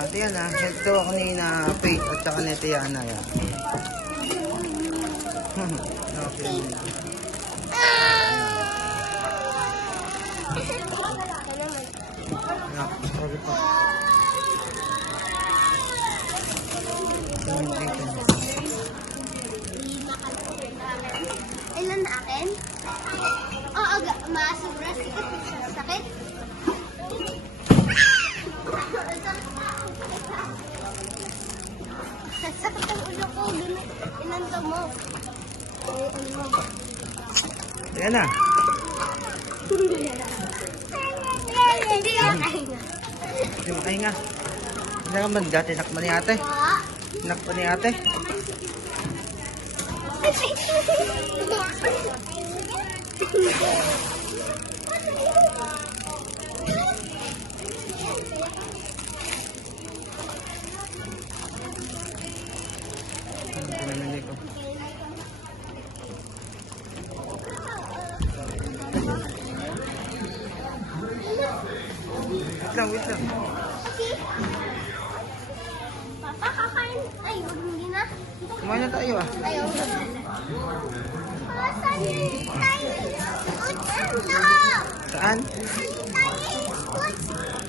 Ayan na. Ito ako ni na Faith at saka ni Tiana. Yan. Okay. Sorry po. Ilan na akin? Oo, masobra. Sakit. Sakit ang ulo ko. Inanto mo. Ayan na. Hindi makahinga. Hindi makahinga. Hindi ka man dati nakpa ni ate. Nakpa ni ate. Pinamili ko. Wait lang. Papa, kakain. Ay, hindi na. Kumain na tayo ah. Ayaw. Saan yung tiny food? Saan? Tiny food.